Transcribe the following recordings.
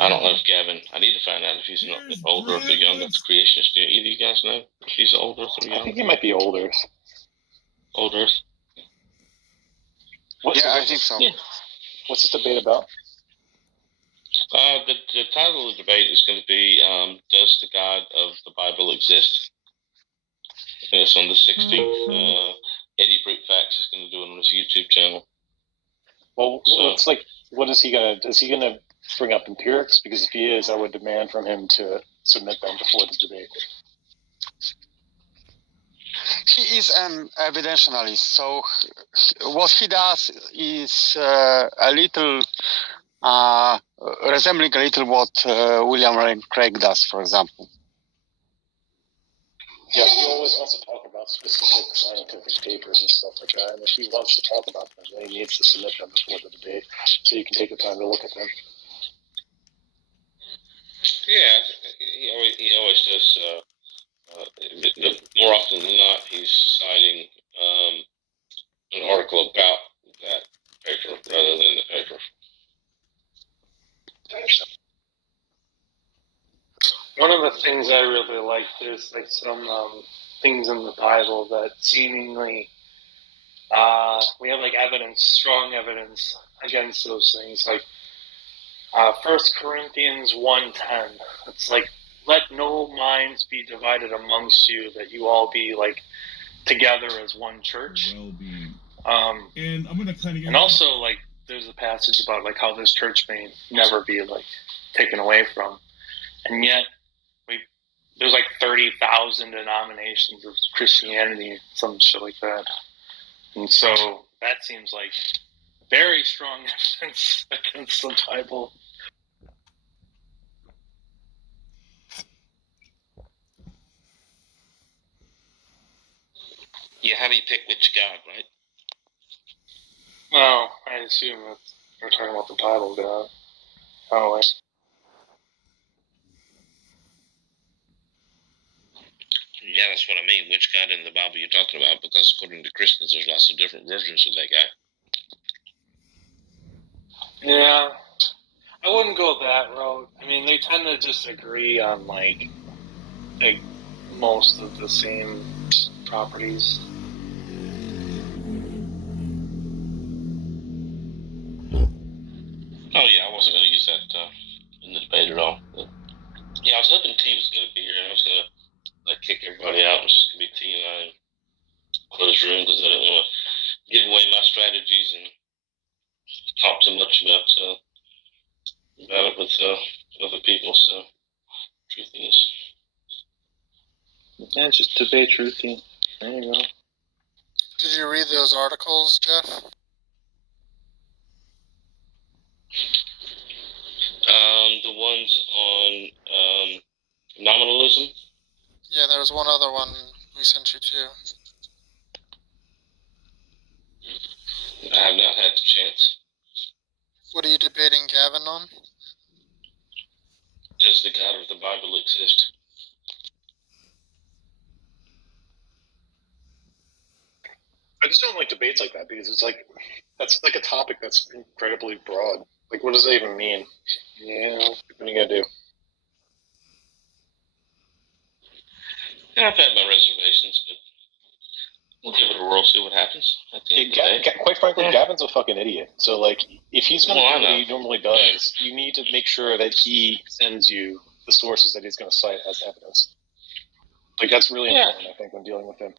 I don't know if Gavin. I need to find out if he's older or younger. Creationist. Do either of you guys know if he's older or younger? I think he might be older. Older. I think so. Yeah. What's this debate about? The title of the debate is going to be Does the God of the Bible exist? And it's on the 16th. Eddie Brute Facts is going to do it on his YouTube channel. Well, it's like, what is he going to... Is he going to bring up empirics? Because if he is, I would demand from him to submit them before the debate. He is an evidentialist, so what he does is a little resembling a little what William Lane Craig does, for example. Yeah, he always wants to talk about specific scientific papers and stuff like that. And if he wants to talk about them, then he needs to submit them before the debate, so you can take the time to look at them. Yeah, he always does. More often than not, he's citing an article about that paper rather than the paper. One of the things I really like, there's like some things in the Bible that seemingly we have like evidence, strong evidence against those things. Like 1 Corinthians 1:10. It's like, let no minds be divided amongst you, that you all be like together as one church. And I'm gonna kind of. And also, like, there's a passage about like how this church may never be like taken away from, and yet there's like 30,000 denominations of Christianity, some shit like that. And so that seems like very strong evidence against the Bible. Yeah, how do you pick which God, right? Well, I assume that we're talking about the Bible God. Oh, Yeah, that's what I mean. Which God in the Bible you're talking about? Because according to Christians, there's lots of different versions of that guy. yeah. I wouldn't go that route. I mean, they tend to just agree on like most of the same properties. Oh yeah, I wasn't going to use that in the debate at all. But, yeah, I was hoping T was going to be here, and I was going to kick everybody out. It was just going to be T and I in closed room because I didn't want to give away my strategies and talk too much about it with other people. So, truthiness. Yeah, just debate truthy. There you go. Did you read those articles, Jeff? The ones on nominalism. Yeah, there was one other one we sent you too. I have not had the chance. What are you debating Gavin on? Does the God of the Bible exist? I just don't like debates like that because it's like, that's like a topic that's incredibly broad. Like, what does that even mean? Yeah. What are you going to do? Yeah, I've had my reservations, but we'll give it a whirl, see what happens at the end of the day. Quite frankly, Gavin's a fucking idiot. So, like, if he's going to do what he know. normally does, you need to make sure that he sends you the sources that he's going to cite as evidence. Like, that's really important, I think, when dealing with him.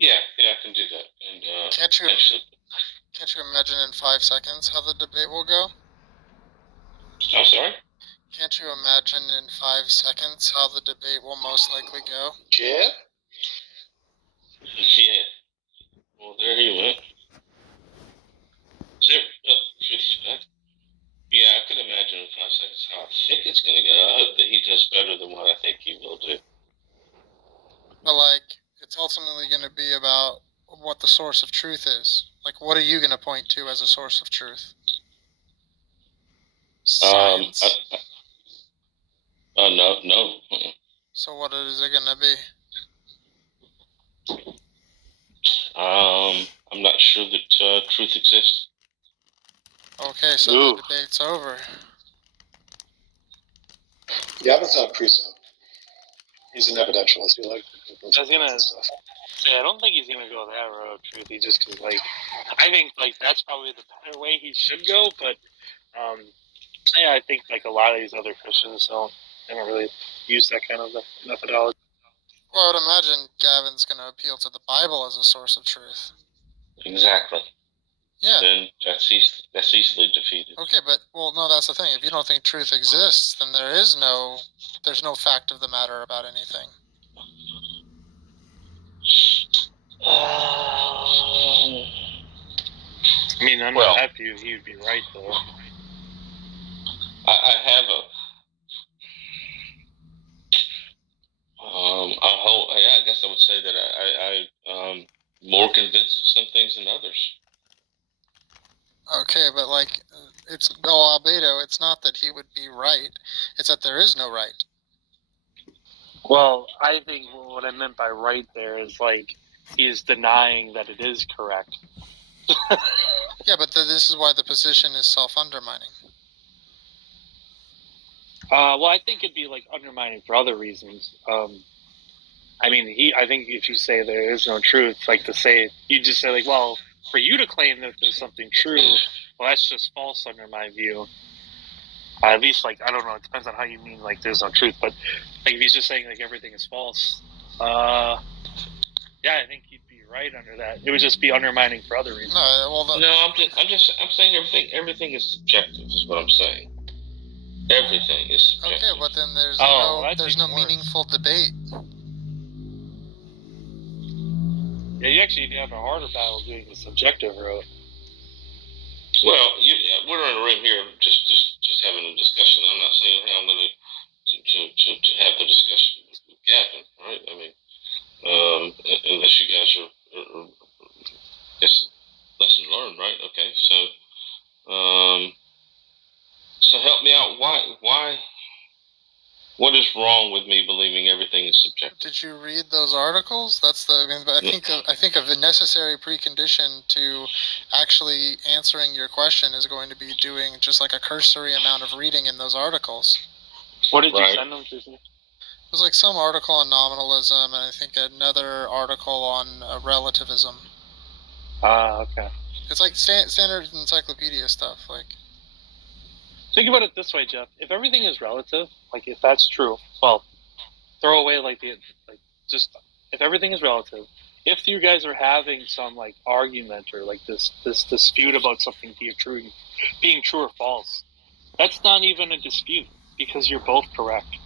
Yeah, I can do that. And Can't you imagine in 5 seconds how the debate will go? I'm sorry? Can't you imagine in 5 seconds how the debate will most likely go? Yeah? Yeah. Well, there he went. Yeah, I could imagine in 5 seconds how I think it's going to go. I hope that he does better than what I think he will do. But, like, it's ultimately going to be about what the source of truth is. Like, what are you going to point to as a source of truth? Science? No. So what is it going to be? I'm not sure that truth exists. Okay, so the debate's over. Gavin's not a priest, though. He's an evidentialist. He likes I was gonna say, I don't think he's gonna go that road, truthfully, just because, like, I think, like, that's probably the better way he should go, but, yeah, I think, like, a lot of these other Christians they don't really use that kind of methodology. Well, I would imagine Gavin's going to appeal to the Bible as a source of truth. Exactly. Yeah. Then that's easily defeated. Okay, but, well, no, that's the thing. If you don't think truth exists, then there's no fact of the matter about anything. I mean, under that view, he would be right, though. I have I guess I would say that I'm more convinced of some things than others. Okay, but, like, it's albedo. It's not that he would be right. It's that there is no right. Well, I think what I meant by right there is, like, he is denying that it is correct. Yeah, but this is why the position is self-undermining. Well, I think it'd be, like, undermining for other reasons. I mean, I think if you say there is no truth, like, you just say, like, well, for you to claim that there's something true, well, that's just false under my view. At least, like, I don't know, it depends on how you mean, like, there's no truth, but, like, if he's just saying, like, everything is false, yeah, I think he'd be right under that. It would just be undermining for other reasons. I'm saying everything is subjective, is what I'm saying. Everything is subjective. Okay, but then there's no meaningful debate. Yeah, you actually have a harder battle doing the subjective route. Well, we're in a room here just having a discussion. I'm not saying how I'm going to have the discussion with Gavin, right? I mean, unless you guys are guess lesson learned, right? Okay, so help me out. Why? What is wrong with me believing everything is subjective? Did you read those articles? I think a necessary precondition to actually answering your question is going to be doing just like a cursory amount of reading in those articles. What did you send them to? It was like some article on nominalism, and I think another article on relativism. Okay. It's like standard encyclopedia stuff, like. Think about it this way, Jeff. If everything is relative, like if that's true, well, throw away if everything is relative, if you guys are having some like argument or like this dispute about something being true or false, that's not even a dispute because you're both correct.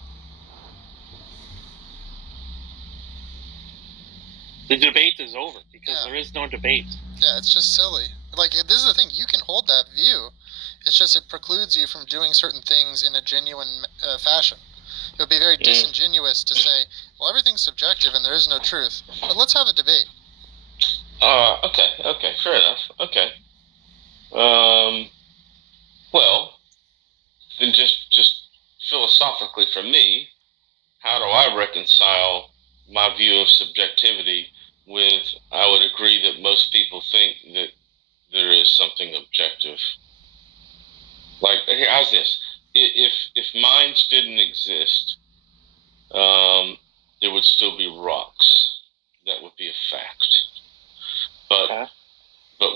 The debate is over because there is no debate. Yeah, it's just silly. Like, this is the thing. You can hold that view. It's just it precludes you from doing certain things in a genuine fashion. It would be very disingenuous to say, well, everything's subjective and there is no truth. But let's have a debate. Okay, fair enough. Okay. Well, then just philosophically for me, how do I reconcile my view of subjectivity with, I would agree that most people think that there is something objective. Like, how's this? If minds didn't exist, there would still be rocks. That would be a fact. But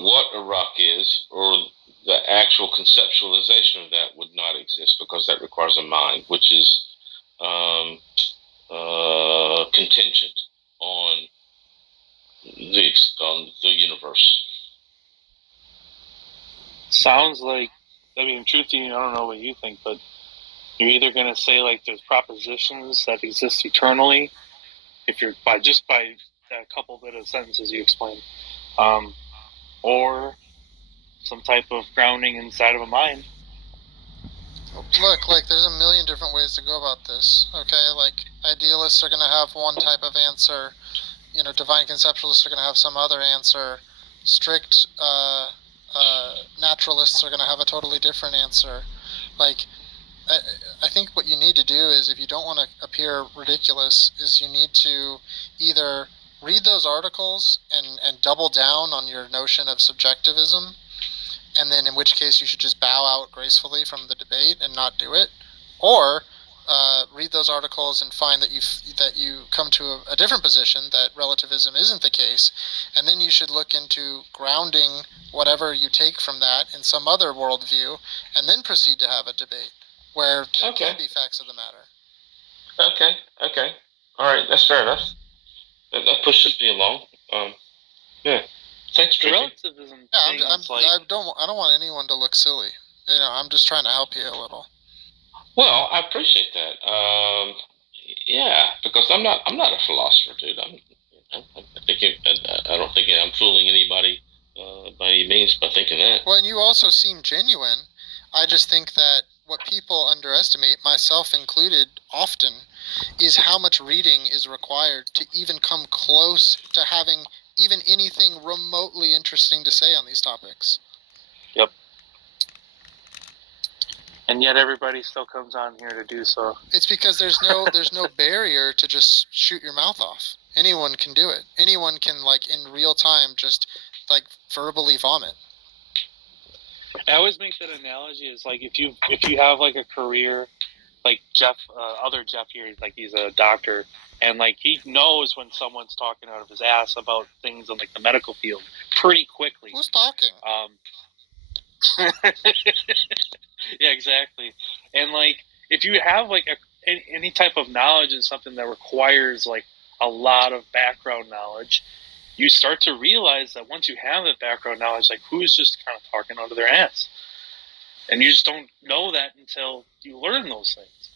what a rock is, or the actual conceptualization of that, would not exist because that requires a mind, which is contingent on the universe. Sounds like, I mean, truthfully, I don't know what you think, but you're either going to say like there's propositions that exist eternally, if you're by a couple bit of sentences you explained, or some type of grounding inside of a mind. Look, like, there's a million different ways to go about this, okay? Like, idealists are going to have one type of answer, divine conceptualists are going to have some other answer, strict naturalists are going to have a totally different answer. Like, I think what you need to do is, if you don't want to appear ridiculous, is you need to either read those articles and double down on your notion of subjectivism, and then in which case you should just bow out gracefully from the debate and not do it, or read those articles and find that you come to a different position, that relativism isn't the case, and then you should look into grounding whatever you take from that in some other worldview, and then proceed to have a debate where there can be facts of the matter. Okay. All right, that's fair enough. That pushes me along. Yeah. Thanks, Tricky. Relativism. Yeah, I don't want anyone to look silly. I'm just trying to help you a little. Well, I appreciate that. Yeah, because I'm not a philosopher, dude. I don't think I'm fooling anybody by any means by thinking that. Well, and you also seem genuine. I just think that what people underestimate, myself included, often, is how much reading is required to even come close to having even anything remotely interesting to say on these topics. Yep. And yet everybody still comes on here to do so. It's because there's no barrier to just shoot your mouth off. Anyone can do it. Anyone can, like, in real time, just, like, verbally vomit. I always make that analogy is like if you have like a career, like Jeff, other Jeff here, like he's a doctor, and like he knows when someone's talking out of his ass about things in like the medical field pretty quickly. Who's talking? Yeah, exactly. And like if you have like any type of knowledge in something that requires like a lot of background knowledge, you start to realize that once you have that background knowledge, like who's just kind of talking out of their ass. And you just don't know that until you learn those things.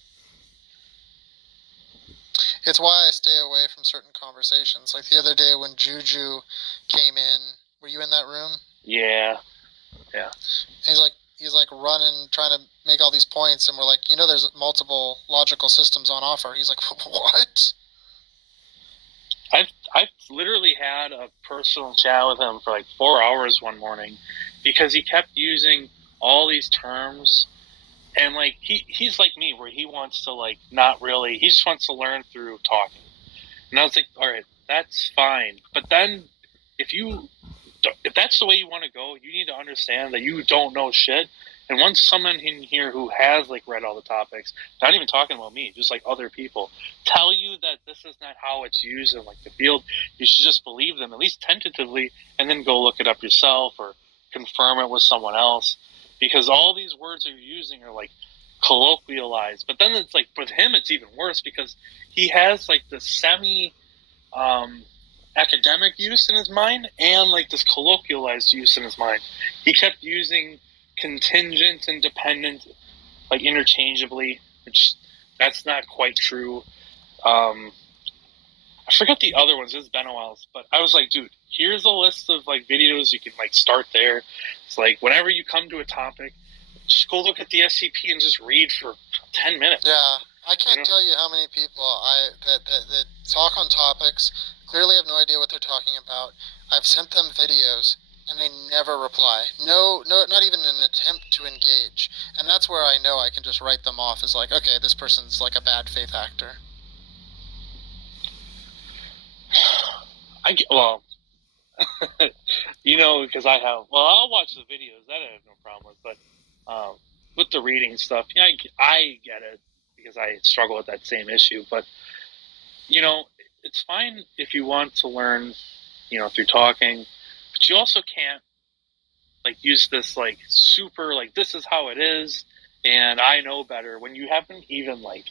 It's why I stay away from certain conversations. Like the other day when Juju came in, were you in that room? Yeah. He's like running, trying to make all these points, and we're like, there's multiple logical systems on offer. He's like, what? I've literally had a personal chat with him for like 4 hours one morning because he kept using all these terms, and like he's like me where he wants to like not really, he just wants to learn through talking. And I was like, all right, that's fine, but then if that's the way you want to go, you need to understand that you don't know shit. And once someone in here who has like read all the topics, not even talking about me, just like other people, tell you that this is not how it's used in like the field, you should just believe them, at least tentatively, and then go look it up yourself or confirm it with someone else. Because all these words you're using are like colloquialized. But then it's like with him it's even worse because he has like the semi academic use in his mind and like this colloquialized use in his mind. He kept using contingent and dependent like interchangeably, which that's not quite true. I forget the other ones. It's been a while, but I was like, dude, here's a list of like videos you can like start there. It's like whenever you come to a topic, just go look at the SCP and just read for 10 minutes. Yeah, I can't tell you how many people that talk on topics, clearly have no idea what they're talking about. I've sent them videos and they never reply. No, not even an attempt to engage. And that's where I know I can just write them off as like, okay, this person's like a bad faith actor. Because I'll watch the videos. That I have no problem with. But with the reading stuff, yeah, I get it because I struggle with that same issue. But, it's fine if you want to learn, through talking. But you also can't, like, use this, like, super, like, this is how it is, and I know better, when you haven't even, like,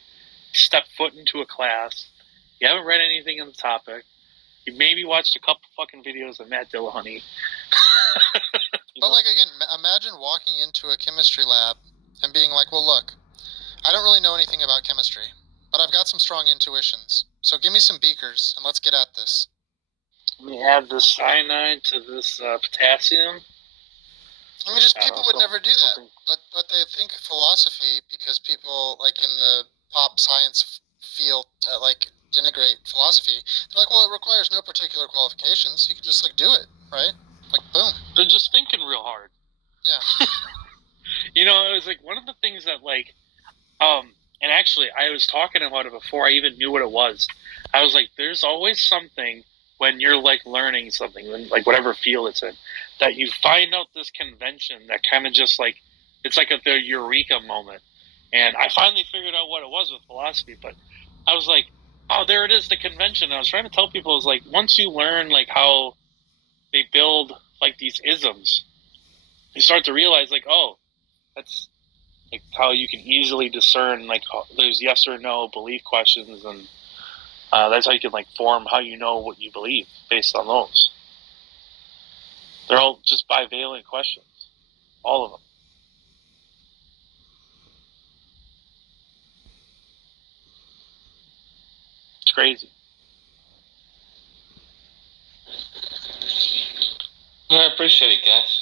stepped foot into a class, you haven't read anything on the topic, you maybe watched a couple fucking videos of Matt Dillahunty. But, like, again, imagine walking into a chemistry lab and being like, well, look, I don't really know anything about chemistry, but I've got some strong intuitions, so give me some beakers, and let's get at this. We add this cyanide to this potassium. I mean, just people would never do that, but they think philosophy because people like in the pop science field like denigrate philosophy. They're like, well, it requires no particular qualifications. You can just like do it, right? Like, boom. They're just thinking real hard. Yeah. It was like one of the things that like, and actually I was talking about it before I even knew what it was. I was like, there's always something when you're like learning something, like whatever field it's in, that you find out this convention that kind of just like, it's like the eureka moment. And I finally figured out what it was with philosophy, but I was like, oh, there it is, the convention. And I was trying to tell people, is like, once you learn like how they build like these isms, you start to realize like, oh, that's like how you can easily discern like those yes or no belief questions, and that's how you can like form how you know what you believe based on those. They're all just bivalent questions, all of them. It's crazy. I appreciate it, guys.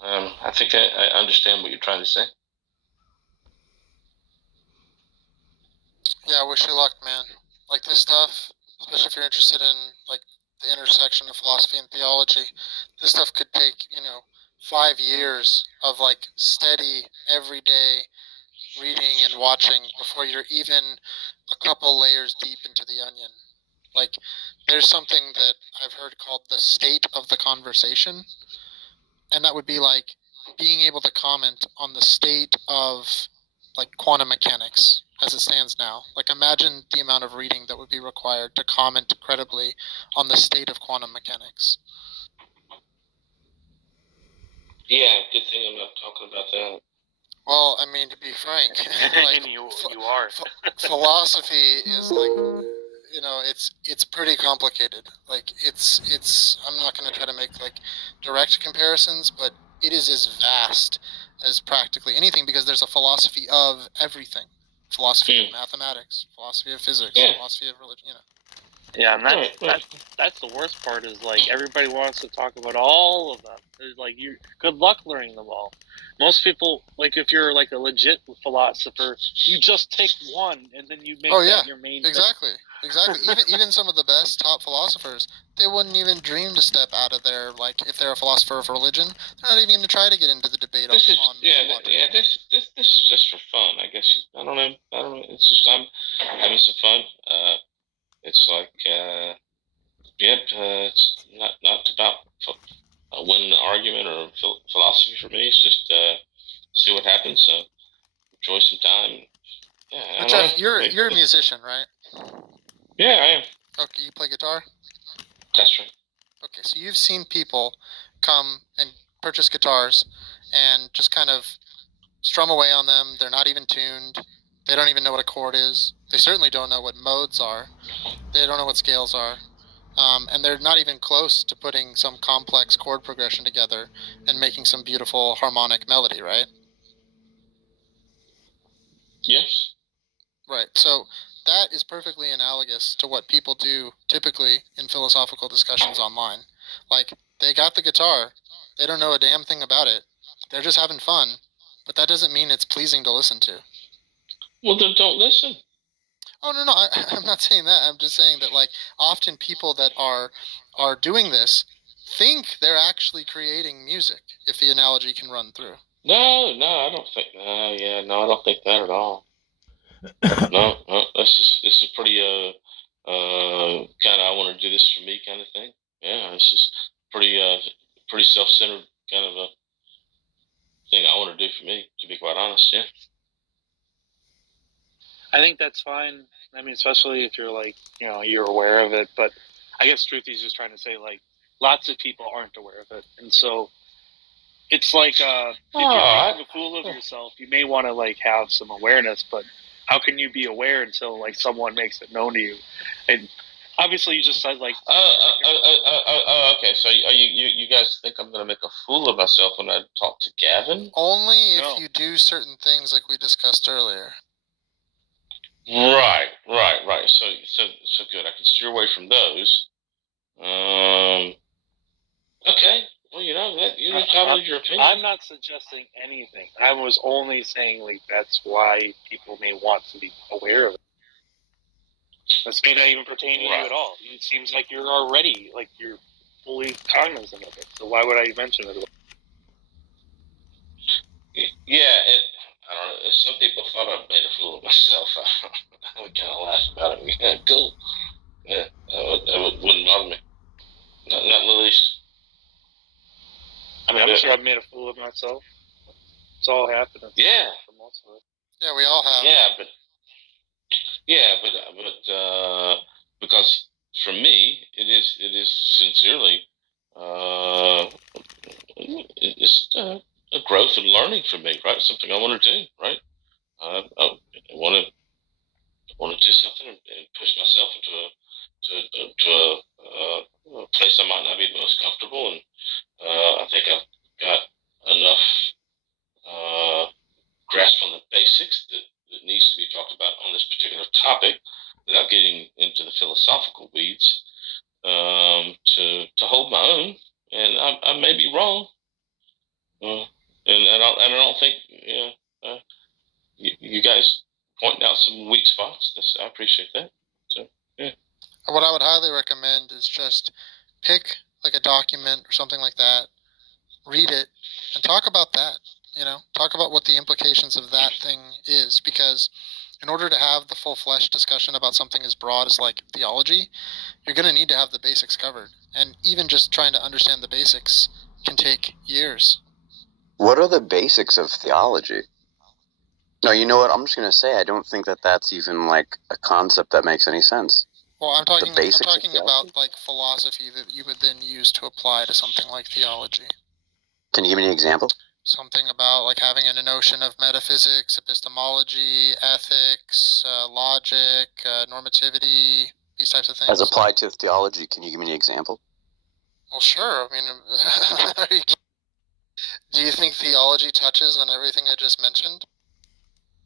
I think I understand what you're trying to say. Yeah, wish you luck, man. Like this stuff, especially if you're interested in like the intersection of philosophy and theology, this stuff could take 5 years of like steady, everyday reading and watching before you're even a couple layers deep into the onion. Like, there's something that I've heard called the state of the conversation, and that would be like being able to comment on the state of like quantum mechanics as it stands now. Like, imagine the amount of reading that would be required to comment credibly on the state of quantum mechanics. Yeah, good thing I'm not talking about that. Well, I mean, to be frank, like you are. Philosophy is like, it's pretty complicated. Like, I'm not going to try to make like direct comparisons, but it is as vast as practically anything, because there's a philosophy of everything. Philosophy of mathematics, philosophy of physics, philosophy of religion, Yeah, and that's the worst part, is like everybody wants to talk about all of them. It's like, good luck learning them all. Most people, like, if you're like a legit philosopher, you just take one and then you make that your main exactly. Even some of the best top philosophers, they wouldn't even dream to step out of their, like, if they're a philosopher of religion, they're not even going to try to get into the debate on logic. This is just for fun, I guess. I don't know. It's just I'm having some fun. It's like it's not about winning an argument or philosophy for me. It's just see what happens. So enjoy some time. Yeah, but Jeff, you're a musician, right? Yeah, I am. Okay, you play guitar? That's right. Okay, so you've seen people come and purchase guitars and just kind of strum away on them. They're not even tuned. They don't even know what a chord is. They certainly don't know what modes are. They don't know what scales are. And they're not even close to putting some complex chord progression together and making some beautiful harmonic melody, right? Yes. Right. So that is perfectly analogous to what people do typically in philosophical discussions online. Like, they got the guitar, they don't know a damn thing about it, they're just having fun, but that doesn't mean it's pleasing to listen to. Well, then don't listen. Oh, no, I'm not saying that. I'm just saying that, like, often people that are doing this think they're actually creating music, if the analogy can run through. No, I don't think. I don't think that at all. No, this is pretty kind of, I want to do this for me kind of thing. Yeah, it's just pretty self-centered kind of a thing I want to do for me, to be quite honest. Yeah. I think that's fine. I mean, especially if you're like, you're aware of it. But I guess Truthy's just trying to say, like, lots of people aren't aware of it, and so it's like, if you're making a fool of yourself, you may want to like have some awareness. But how can you be aware until like someone makes it known to you? And obviously, you just said like, okay. So you guys think I'm gonna make a fool of myself when I talk to Gavin? Only if you do certain things like we discussed earlier. Right. So good. I can steer away from those. Okay. Well, you probably your opinion. I'm not suggesting anything. I was only saying like that's why people may want to be aware of it. This may not even pertain to you at all. It seems like you're already you're fully cognizant of it. So why would I mention it? Yeah, I don't know. Some people thought I made a fool of myself. I would kind of laugh about it. Yeah, cool. Yeah, that wouldn't bother me. Not in the least. I mean, I'm sure I've made a fool of myself. It's all happening. Yeah. For most of it. Yeah, we all have. Because for me, it is sincerely, it's a growth and learning for me, right? Something I want to do, right? I want to do something and push myself into a place I might not be the most comfortable, and I think I've got enough grasp on the basics that needs to be talked about on this particular topic without getting into the philosophical weeds, to hold my own. And I may be wrong, and I don't think you guys pointing out some weak spots. I appreciate that. So yeah. What I would highly recommend is just pick like a document or something like that, read it, and talk about that. Talk about what the implications of that thing is, because in order to have the full-fledged discussion about something as broad as like theology, you're going to need to have the basics covered. And even just trying to understand the basics can take years. What are the basics of theology? No, you know what? I'm just going to say I don't think that that's even like a concept that makes any sense. Well, I'm talking about like philosophy that you would then use to apply to something like theology. Can you give me an example? Something about like having a notion of metaphysics, epistemology, ethics, logic, normativity, these types of things. As applied to theology, can you give me an example? Well, sure. I mean, do you think theology touches on everything I just mentioned?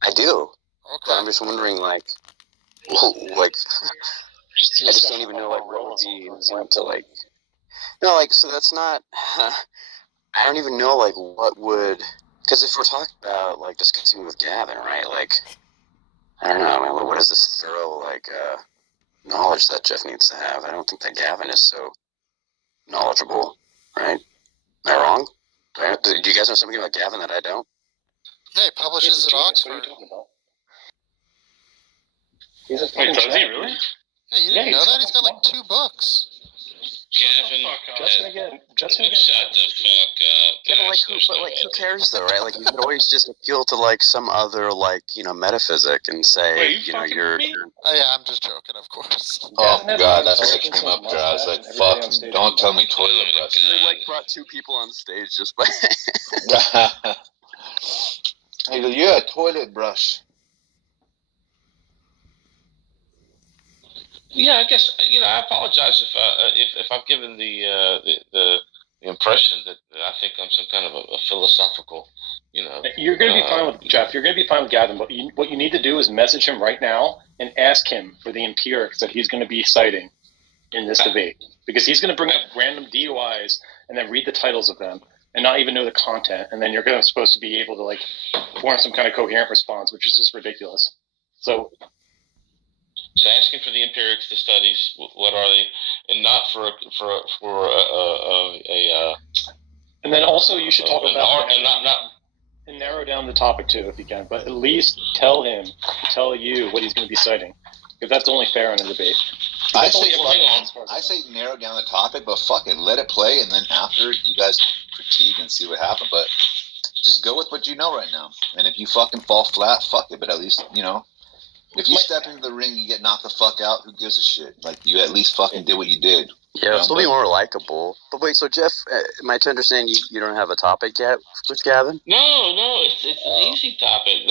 I do. Okay. I'm just wondering, like, I just don't even know, like, what would be into, like, no, like, so that's not, I don't even know, like, what would, because if we're talking about, like, discussing with Gavin, right, like, I don't know, I mean, what is this thorough, like, knowledge that Jeff needs to have? I don't think that Gavin is so knowledgeable, right? Am I wrong? Do you guys know something about Gavin that I don't? Yeah, he publishes at Oxford. What are you talking about? Wait, does he really? Yeah, you didn't know that? He's got like 2 books. Gavin, Just gonna get shut the fuck up. Yeah, but who cares though, right? Like, you could always just appeal to like some other like metaphysic and say, Wait, you're. Oh yeah, I'm just joking, of course. Oh God, that's what came up there. I was like, fuck, don't tell me toilet brush. They like brought 2 people on stage just by. He goes, yeah, toilet brush. Yeah, I guess I apologize if I've given the impression that I think I'm some kind of a philosophical, You're going to be fine with Jeff. You're going to be fine with Gavin. But what you need to do is message him right now and ask him for the empirics that he's going to be citing in this debate, because he's going to bring up random DUIs and then read the titles of them and not even know the content, and then you're supposed to be able to like form some kind of coherent response, which is just ridiculous. So asking for the empirics, the studies, what are they, and not for a and then also you should talk about and narrow down the topic too if you can, but at least tell you what he's going to be citing, because that's only fair in a debate. I say narrow down the topic, but fuck it, let it play, and then after you guys critique and see what happened. But just go with what you know right now, and if you fucking fall flat, fuck it. But at least if you step into the ring, you get knocked the fuck out. Who gives a shit? Like, you at least fucking did what you did. Yeah, it'll still be more likable. But wait, so Jeff, am I to understand you don't have a topic yet with Gavin? No, it's an easy topic.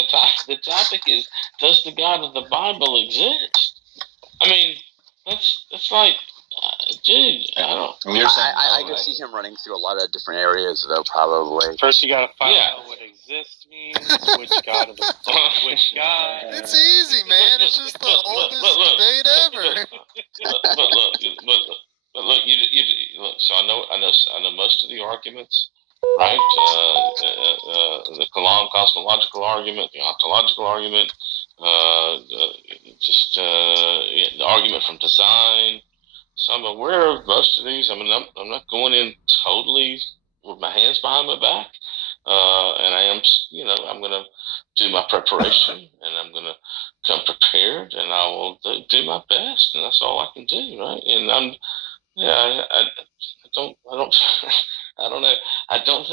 The topic is, does the God of the Bible exist? I mean, that's like, dude, I don't. I could see him running through a lot of different areas, though, probably. First, you gotta find out what exist means, which God of which God. It's easy, man. It's just the oldest debate ever. But look, you look. So I know most of the arguments, right? The Kalam cosmological argument, the ontological argument, the argument from design. So I'm aware of most of these. I mean, I'm not going in totally with my hands behind my back, and I am, I'm going to do my preparation, and I'm going to come prepared, and I will do my best, and that's all I can do, right? And I don't I don't know. I don't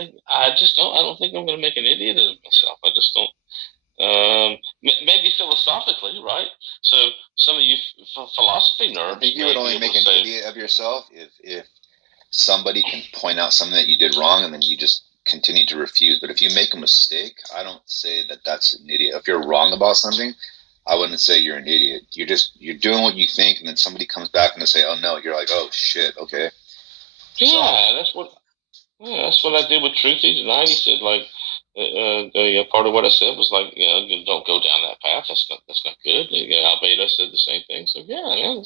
think I'm going to make an idiot of myself. I just don't. philosophically, right? So some of you philosophy nerds, I think you would only make an idiot of yourself if somebody can point out something that you did wrong and then you just continue to refuse. But if you make a mistake, I don't say that that's an idiot. If you're wrong about something, I wouldn't say you're an idiot. You're doing what you think, and then somebody comes back and they say, "Oh no," you're like, "Oh shit, okay." Yeah, that's what I did with Truthy tonight. He said like, part of what I said was like, don't go down that path. That's not good. Albedo said the same thing. So yeah,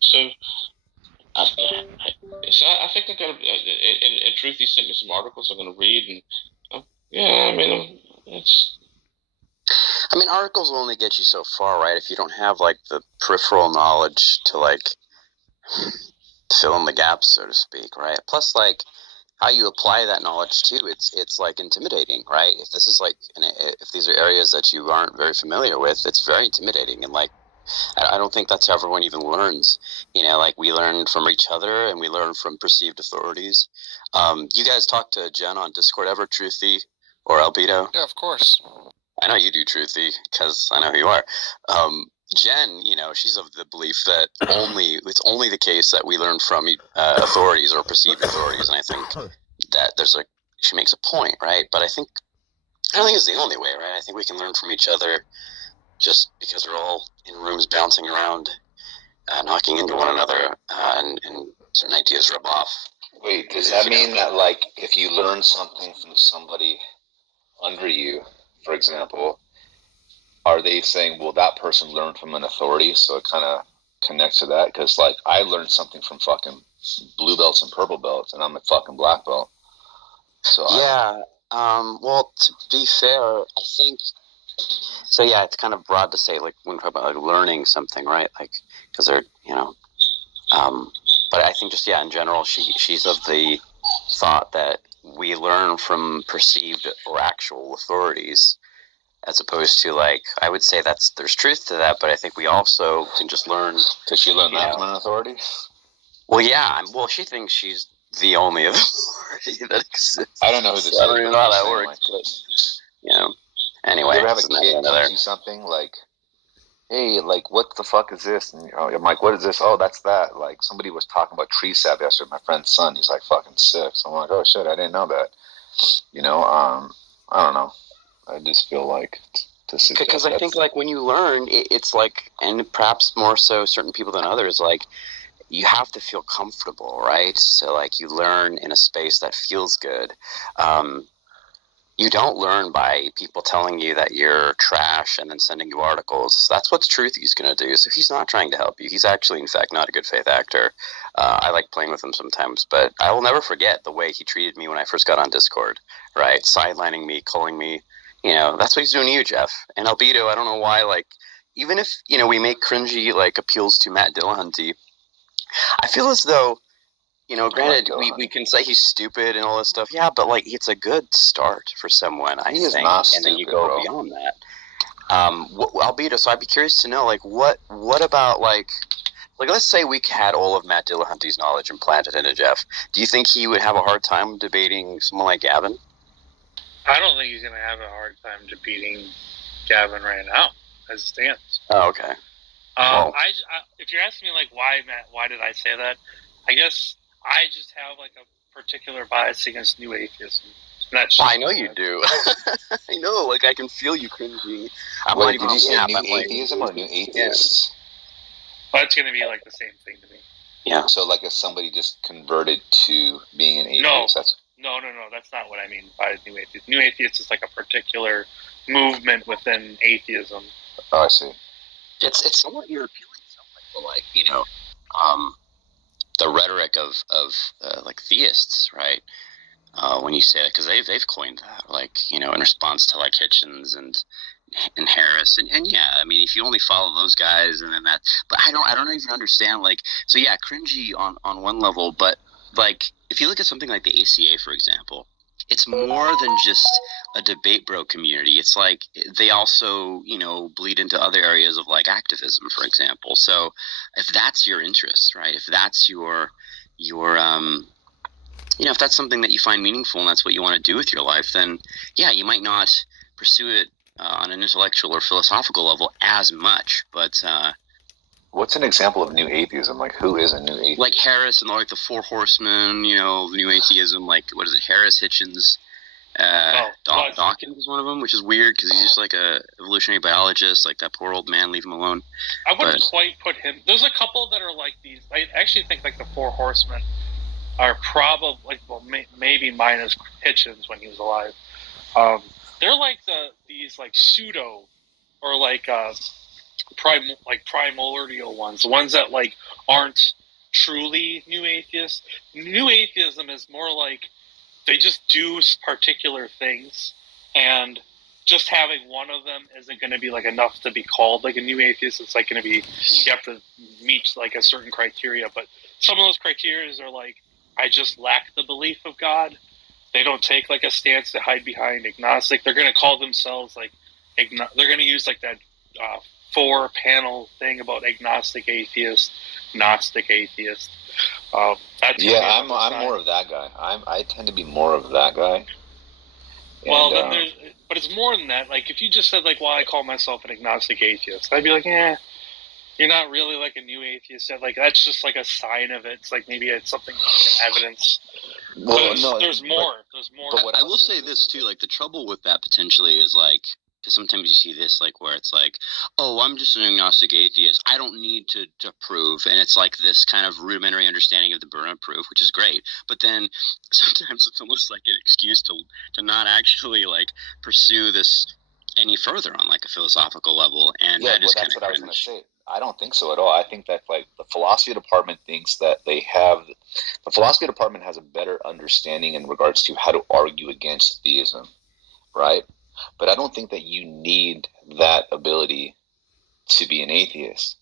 so. I think I got to, and Truthy sent me some articles I'm going to read, and it's. I mean, articles will only get you so far, right? If you don't have like the peripheral knowledge to like fill in the gaps, so to speak, right? Plus, like how you apply that knowledge too, it's like intimidating, right? If this is like, if these are areas that you aren't very familiar with, it's very intimidating, and like I don't think that's how everyone even learns. Like we learn from each other and we learn from perceived authorities. You guys talk to Jen on Discord ever, Truthy or Albedo? Yeah, of course. I know you do, Truthy, because I know who you are. Jen, she's of the belief that it's only the case that we learn from authorities or perceived authorities, and I think that she makes a point, right? But I don't think it's the only way, right? I think we can learn from each other just because we're all in rooms bouncing around, knocking into one another, and certain ideas rub off. Wait, does that mean that, like, if you learn something from somebody under you, for example, are they saying, well, that person learned from an authority, so it kind of connects to that? Because, like, I learned something from fucking blue belts and purple belts, and I'm a fucking black belt. So yeah, well, to be fair, I think... So yeah, it's kind of broad to say, like, when we talk about like learning something, right? Like, because they're, but I think just, in general, she's of the thought that we learn from perceived or actual authorities, as opposed to, like, I would say there's truth to that, but I think we also can just learn. Could she learn that from an authority? Well, yeah, she thinks she's the only authority that exists. I don't know who this is. I don't even know how that works, but, anyway. You ever have a kid teach you something like, hey, like, what the fuck is this? And I'm like, what is this? Oh, that's that. Like, somebody was talking about tree sap yesterday. My friend's son, he's like fucking sick. So I'm like, oh shit, I didn't know that. I don't know. I just feel like because I think like when you learn, it's like, and perhaps more so certain people than others, like you have to feel comfortable, right? So like you learn in a space that feels good. You don't learn by people telling you that you're trash and then sending you articles. That's what Truthy's going to do. So he's not trying to help you. He's actually, in fact, not a good faith actor. I like playing with him sometimes, but I will never forget the way he treated me when I first got on Discord, right? Sidelining me, calling me, that's what he's doing to you, Jeff. And Albedo, I don't know why, like, even if, we make cringy, like, appeals to Matt Dillahunty, I feel as though, granted, we can say he's stupid and all this stuff. Yeah, but, like, it's a good start for someone, I think. Not stupid, and then you go beyond that. Albedo, so I'd be curious to know, like, what about, like, let's say we had all of Matt Dillahunty's knowledge implanted into Jeff. Do you think he would have a hard time debating someone like Gavin? I don't think he's going to have a hard time debating Gavin right now, as it stands. Oh, okay. If you're asking me, like, why did I say that? I guess I just have, like, a particular bias against new atheism. I know you do. I know, like, I can feel you cringing. Wait, did you say new atheism or new atheists? Well, it's going to be, like, the same thing to me. Yeah. So, like, if somebody just converted to being an atheist, No, that's not what I mean by new atheist. New atheist is like a particular movement within atheism. Oh, I see. It's somewhat you're appealing to, like, the rhetoric of like theists, right? When you say that, because they've coined that, like, in response to like Hitchens and Harris, and yeah, I mean, if you only follow those guys and then that, but I don't even understand, like, so yeah, cringy on one level, but like if you look at something like the ACA, for example, it's more than just a debate bro community. It's like they also, bleed into other areas of like activism, for example. So if that's your interest, right? If that's your if that's something that you find meaningful and that's what you want to do with your life, then yeah, you might not pursue it on an intellectual or philosophical level as much, but what's an example of new atheism? Like, who is a new atheist? Like Harris and like the Four Horsemen, new atheism. Like, what is it? Harris, Hitchens, Dawkins is one of them, which is weird because he's just like a evolutionary biologist. Like that poor old man, leave him alone. I wouldn't quite put him. There's a couple that are like these. I actually think like the Four Horsemen are probably maybe minus Hitchens when he was alive. They're like these like pseudo or like primordial ones, the ones that like aren't truly new atheists. New atheism is more like they just do particular things, and just having one of them isn't going to be like enough to be called like a new atheist. It's like going to be, you have to meet like a certain criteria, but some of those criteria are like, I just lack the belief of God. They don't take like a stance to hide behind agnostic. They're going to call themselves like they're going to use like that 4-panel thing about agnostic atheist, Gnostic atheist. I'm more of that guy. I tend to be more of that guy. Well, then but it's more than that. Like if you just said like, well, I call myself an agnostic atheist, I'd be like, you're not really like a new atheist. Like that's just like a sign of it. It's like maybe it's something like evidence. Well, there's more. There's more. I will say this too. Like the trouble with that potentially is like, because sometimes you see this like where it's like, oh, I'm just an agnostic atheist. I don't need to prove, and it's like this kind of rudimentary understanding of the burden of proof, which is great. But then sometimes it's almost like an excuse to not actually like pursue this any further on like a philosophical level. And that's what I was going to say. I don't think so at all. I think that like the philosophy department thinks that the philosophy department has a better understanding in regards to how to argue against theism, right? But I don't think that you need that ability to be an atheist.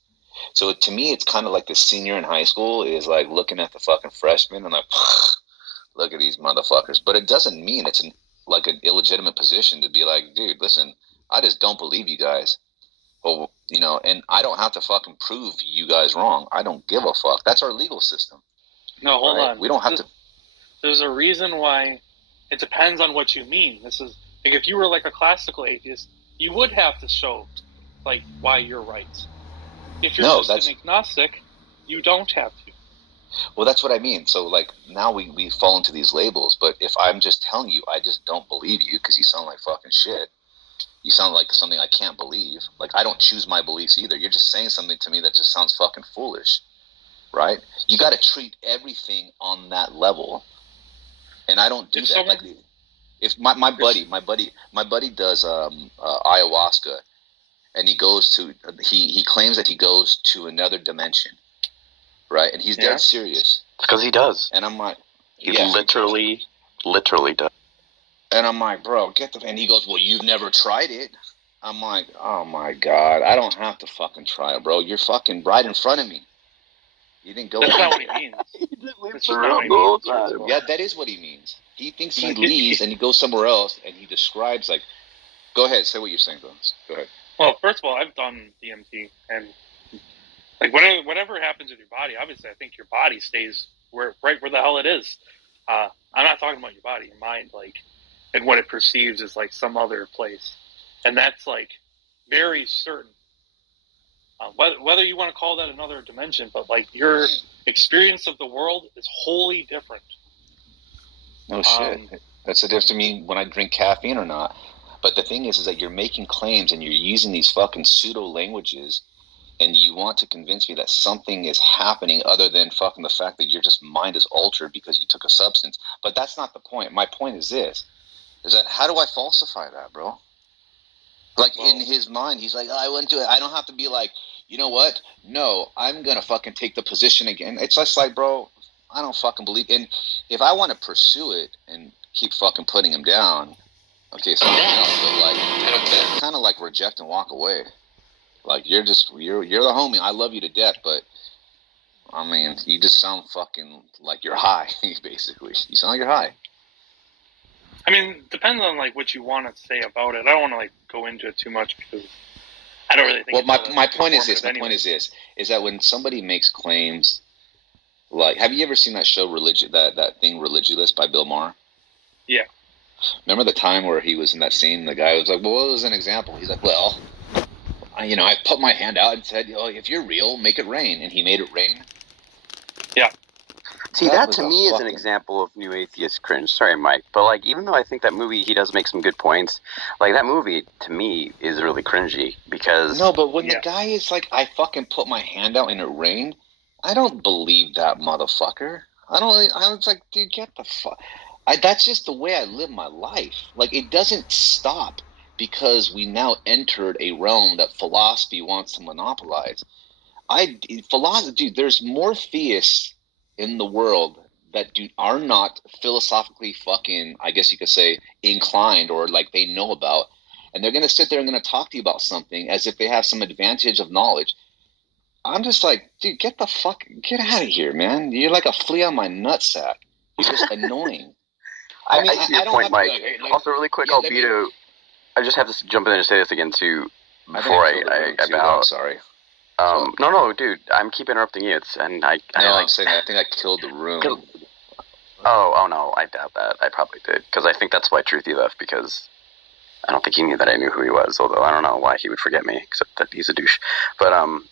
So to me, it's kind of like the senior in high school is like looking at the fucking freshman and like, look at these motherfuckers. But it doesn't mean it's like an illegitimate position to be like, dude, listen, I just don't believe you guys. Well, and I don't have to fucking prove you guys wrong. I don't give a fuck. That's our legal system. No, hold on. We don't have to. There's a reason why. It depends on what you mean. This is like if you were like a classical atheist, you would have to show like why you're right. If you're just an agnostic, you don't have to. Well, that's what I mean. So like now we fall into these labels. But if I'm just telling you, I just don't believe you because you sound like fucking shit. You sound like something I can't believe. Like, I don't choose my beliefs either. You're just saying something to me that just sounds fucking foolish, right? You got to treat everything on that level, and I don't do that. Like, if my buddy does ayahuasca, and he claims that he goes to another dimension, right? And he's dead serious because he does. And I'm like, he literally does. And I'm like, bro, and he goes, well, you've never tried it. I'm like, oh my God, I don't have to fucking try it, bro. You're fucking right in front of me. You didn't go. That's not what he means. Yeah, that is what he means. He thinks he leaves and he goes somewhere else and he describes like, go ahead, say what you're saying, Go ahead. Well, first of all, I've done DMT and like whatever happens with your body, obviously I think your body stays right where the hell it is. I'm not talking about your body, your mind, like, and what it perceives as like some other place. And that's like very certain. Whether you want to call that another dimension, but like your experience of the world is wholly different. No shit. That's the difference to me when I drink caffeine or not. But the thing is that you're making claims and you're using these fucking pseudo languages and you want to convince me that something is happening other than fucking the fact that your just mind is altered because you took a substance. But that's not the point. My point is this. Is that how do I falsify that, bro? Like in his mind, he's like, I went to it. I don't have to be like, you know what? No, I'm going to fucking take the position again. It's just like, bro, I don't fucking believe. And if I want to pursue it and keep fucking putting him down, okay, so but like, kind of like reject and walk away. Like you're the homie. I love you to death, but I mean, you just sound fucking like you're high, basically. You sound like you're high. I mean, depends on like what you want to say about it. I don't want to like go into it too much because I don't really think. Well, my point is this. My point is this: is that when somebody makes claims, like, have you ever seen that show, that thing, Religulous by Bill Maher? Yeah. Remember the time where he was in that scene? The guy was like, "Well, what was an example?" He's like, "Well, I put my hand out and said, if you're real, make it rain," and he made it rain. Yeah. See, that to me is an example of new atheist cringe. Sorry, Mike, but like, even though I think that movie, he does make some good points. Like that movie to me is really cringy because no, but when the guy is like, "I fucking put my hand out and it rained," I don't believe that motherfucker. I was like, dude, get the fuck. That's just the way I live my life. Like, it doesn't stop because we now entered a realm that philosophy wants to monopolize. Philosophy, dude, there's more theists in the world that are not philosophically fucking, I guess you could say, inclined or like they know about, and they're gonna sit there and gonna talk to you about something as if they have some advantage of knowledge. I'm just like, dude, get out of here, man. You're like a flea on my nutsack. You're just annoying. I see your point, Mike. Also, really quick, Albedo, I just have to jump in and say this again too before I'm sorry. No, dude, I'm keep interrupting you. I'm saying I think I killed the room. Oh no, I doubt that. I probably did because I think that's why Truthy left because I don't think he knew that I knew who he was. Although I don't know why he would forget me, except that he's a douche. But and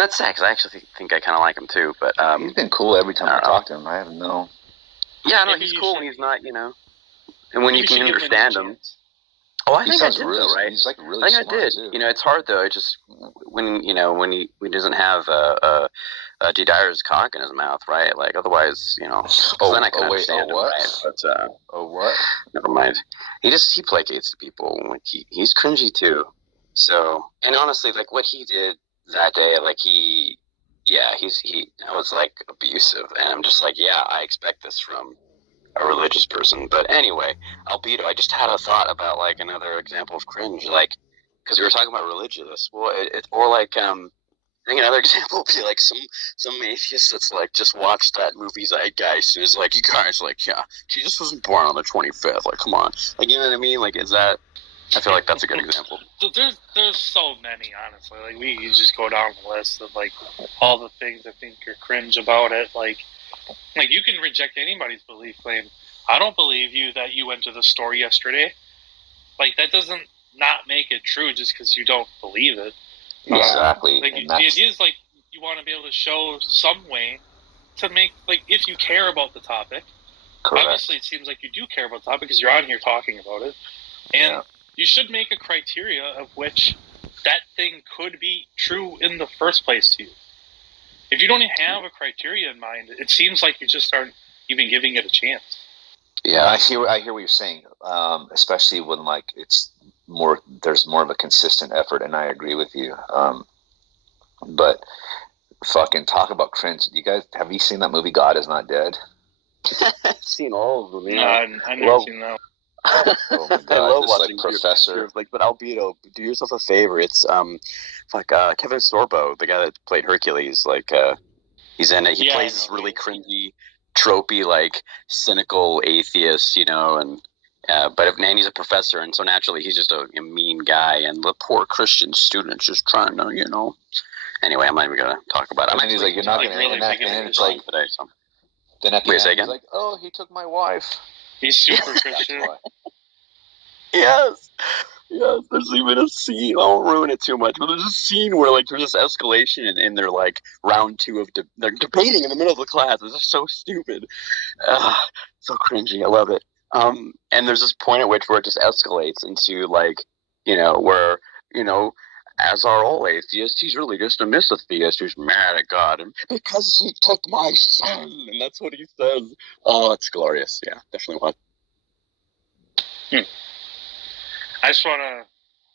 that's sad because I actually think I kind of like him too. But he's been cool every time I talk to him. I have no. Yeah, no, he's cool when he's not, and when you can understand him. Oh, I think I did, though, right? He's like really smart, I did. too. It's hard though. It just when he doesn't have D. Dyer's cock in his mouth, right? Like otherwise, then I can understand him, right? But what? Never mind. He placates the people. Like he's cringy too. So, and honestly, like what he did that day, like he was like abusive, and I'm just like, yeah, I expect this from a religious person. But anyway, Albedo, I just had a thought about like another example of cringe, like because we were talking about religious. Well, or like I think another example would be like some atheist that's like just watched that movie Zeitgeist and is like, you guys, like, yeah, Jesus wasn't born on the 25th. Like, come on, like, you know what I mean? Like, is that? I feel like that's a good example. So there's so many, honestly. Like we just go down the list of like all the things I think are cringe about it. Like you can reject anybody's belief claim. I don't believe you that you went to the store yesterday. Like that doesn't not make it true just because you don't believe it. Exactly. The idea is like you want to be able to show some way to make like if you care about the topic. Correct. Obviously, it seems like you do care about the topic because you're on here talking about it, and you should make a criteria of which that thing could be true in the first place to you. If you don't have a criteria in mind, it seems like you just aren't even giving it a chance. Yeah, I hear what you're saying, especially when like there's more of a consistent effort, and I agree with you. But fucking talk about cringe. Have you seen that movie God Is Not Dead? I've seen all of them. No, I've never seen that. Oh my God! I love watching Professor. But Albedo, do yourself a favor. It's Kevin Sorbo, the guy that played Hercules. Like he's in it. He plays this really cringy, tropey, like cynical atheist, and but he's a professor, and so naturally he's just a mean guy, and the poor Christian student's just trying to, Anyway, I'm not even gonna talk about it. And he's like, you're not gonna. Really and it's like today. So. Then at the end, he's like, oh, he took my wife. He's super Christian. Yes. There's even a scene. I won't ruin it too much, but there's a scene where like there's this escalation in their like round 2 of they're debating in the middle of the class. It's just so stupid, so cringy. I love it. And there's this point at which where it just escalates into like, where as are all atheists, he's really just a misotheist who's mad at God and because he took my son, and that's what he says. Oh, it's glorious. Yeah, definitely was. I just want to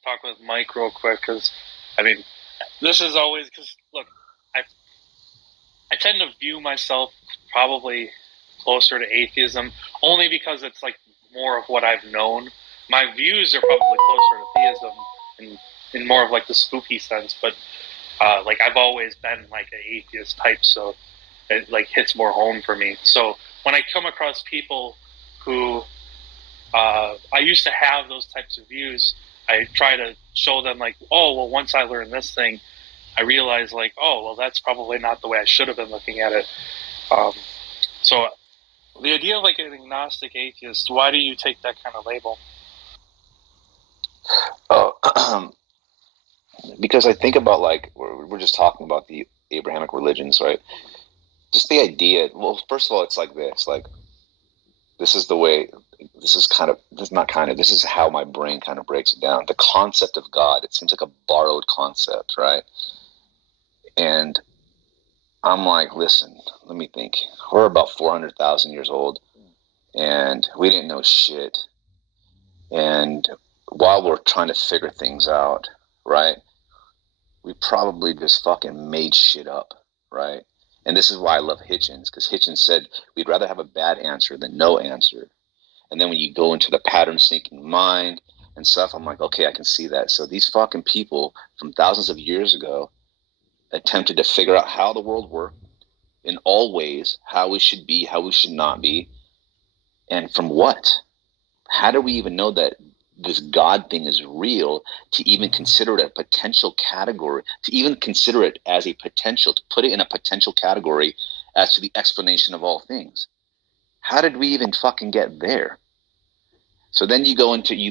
talk with Mike real quick because, this is always because look, I tend to view myself probably closer to atheism only because it's like more of what I've known. My views are probably closer to theism in more of like the spooky sense, but like I've always been like an atheist type, so it like hits more home for me. So when I come across people who I used to have those types of views, I try to show them like, oh, well, once I learned this thing, I realized like, oh, well, that's probably not the way I should have been looking at it. So The idea of like an agnostic atheist, why do you take that kind of label? Oh, because I think about, like, we're just talking about the Abrahamic religions, right? Just the idea. Well, first of all, it's like this. Like, this is the way. This is how my brain kind of breaks it down. The concept of God. It seems like a borrowed concept, right? And I'm like, listen, let me think. We're about 400,000 years old, and we didn't know shit. And while we're trying to figure things out, right, we probably just fucking made shit up, right? And this is why I love Hitchens, because Hitchens said we'd rather have a bad answer than no answer. And then when you go into the pattern sinking mind and stuff, I'm like, okay, I can see that. So these fucking people from thousands of years ago attempted to figure out how the world worked in all ways, how we should be, how we should not be, and from what? How do we even know that this God thing is real, to even consider it a potential category, to even consider it as a potential, to put it in a potential category as to the explanation of all things? How did we even fucking get there? So then you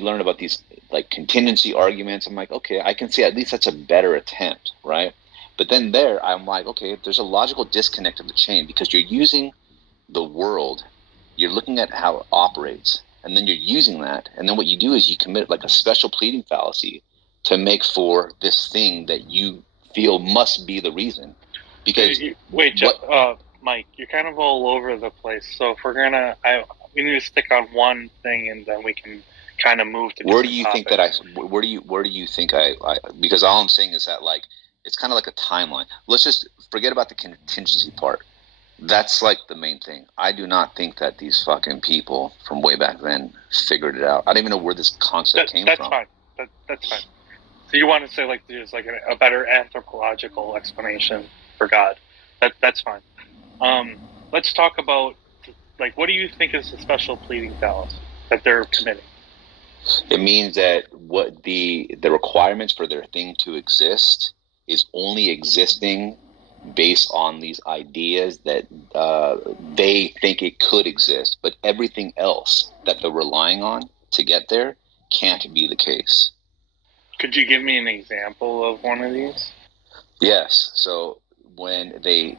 learn about these like contingency arguments. I'm like, okay, I can see at least that's a better attempt, right? But then there, I'm like, okay, there's a logical disconnect of the chain, because you're using the world, you're looking at how it operates, and then you're using that, and then what you do is you commit like a special pleading fallacy to make for this thing that you feel must be the reason. Because Mike, you're kind of all over the place. So if we need to stick on one thing, and then we can kind of move to. Where do you think I? Because all I'm saying is that, like, it's kind of like a timeline. Let's just forget about the contingency part. That's like the main thing. I do not think that these fucking people from way back then figured it out. I don't even know where this concept came from. Fine. That's fine. So you want to say like there's like a better anthropological explanation for God? That's fine. Let's talk about, like, what do you think is the special pleading fallacy that they're committing? It means that what the requirements for their thing to exist is only existing based on these ideas that they think it could exist, but everything else that they're relying on to get there can't be the case. Could you give me an example of one of these? Yes. So when they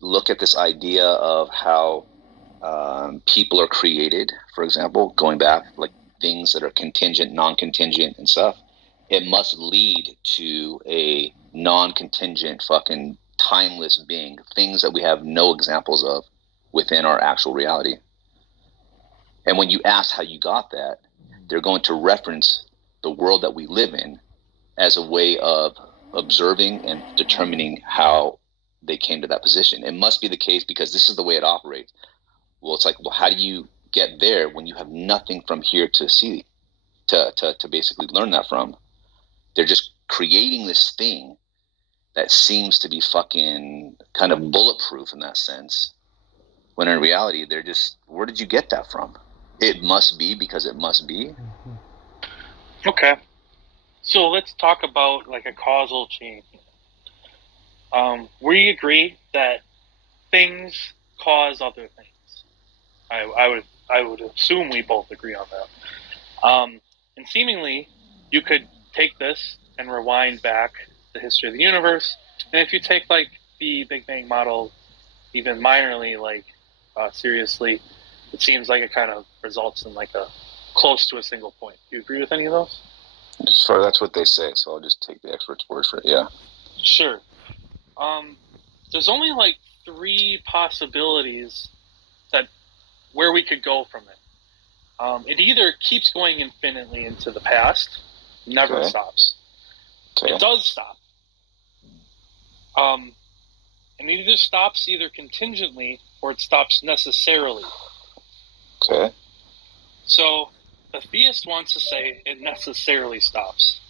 look at this idea of how people are created, for example, going back, like things that are contingent, non-contingent and stuff, it must lead to a non-contingent fucking timeless being, things that we have no examples of within our actual reality. And when you ask how you got that, they're going to reference the world that we live in as a way of observing and determining how they came to that position. It must be the case because this is the way it operates. Well, it's like, well, how do you get there when you have nothing from here to see, to basically learn that from? They're just creating this thing that seems to be fucking kind of bulletproof in that sense, when in reality, they're just, where did you get that from? It must be because it must be. Okay. So let's talk about like a causal chain. We agree that things cause other things. I would assume we both agree on that. And seemingly, you could take this and rewind back the history of the universe, and if you take like the Big Bang model even minorly like seriously, it seems like it kind of results in like a close to a single point. Do you agree with any of those? So that's what they say, so I'll just take the expert's word for it. Yeah. Sure. There's only like 3 possibilities that where we could go from it. It either keeps going infinitely into the past, never stops. Okay. It does stop. And it either stops either contingently or it stops necessarily. Okay. So the theist wants to say it necessarily stops.